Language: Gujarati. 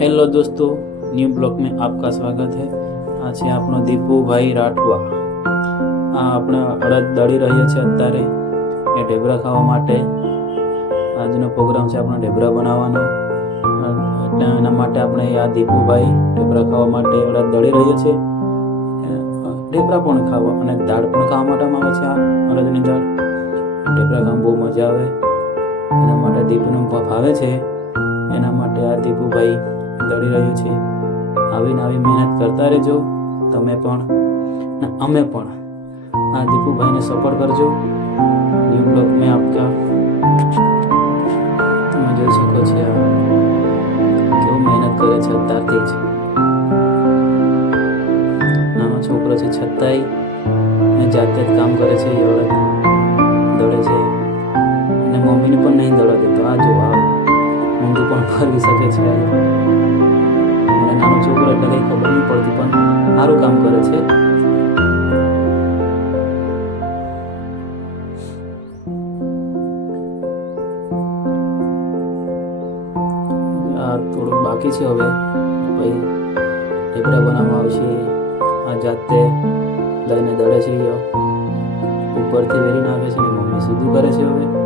હેલો દોસ્તો, ન્યૂ બ્લોક મેં આપકા સ્વાગત હે. આ છે આપણો દીપુભાઈ રાઠવા. આ આપણે અડદ દળી રહ્યા છે અત્યારે. એ ઢેબરા ખાવા માટે. આજનો પ્રોગ્રામ છે આપણો ઢેબરા બનાવવાનો. એના માટે આપણે આ દીપુભાઈ ઢેબરા ખાવા માટે અડદ દળી રહ્યા છે. ઢેબરા પણ ખાવા અને દાળ પણ ખાવા માટે આવે છે આ અડદની દાળ. ઢેબરા ખાવા બહુ મજા આવે. એના માટે દીપનું ભાવે છે. એના માટે આ દીપુભાઈ દળી રહ્યું છે. આવીને આવી મહેનત કરતા રહેજો. તમે પણ ને અમે પણ આ દીપુભાઈને સપોર્ટ કરજો. ન્યૂ બ્લોક મેં આપતા. તમે જોઈ શકો છો કેવું મહેનત કરે છે અત્યારથી જ. નાનો છોકરો છે છતાંય ને જાતે જ કામ કરે છે, એ દોડે છે. અને મમ્મીને પણ નહીં દળવા દેતો આ જો આ ઊંધું પણ ફરવી શકે છે. નાનો એટલે કંઈ ખબર નહીં પડતી, પણ સારું કામ કરે છે. આ થોડુંક બાકી છે હવે. પછી ઢેબરા બનાવવામાં આવશે આ જાતે લઈને દળે છે. ઉપરથી વેરી નાખે છે ને મમ્મી સીધું કરે છે હવે.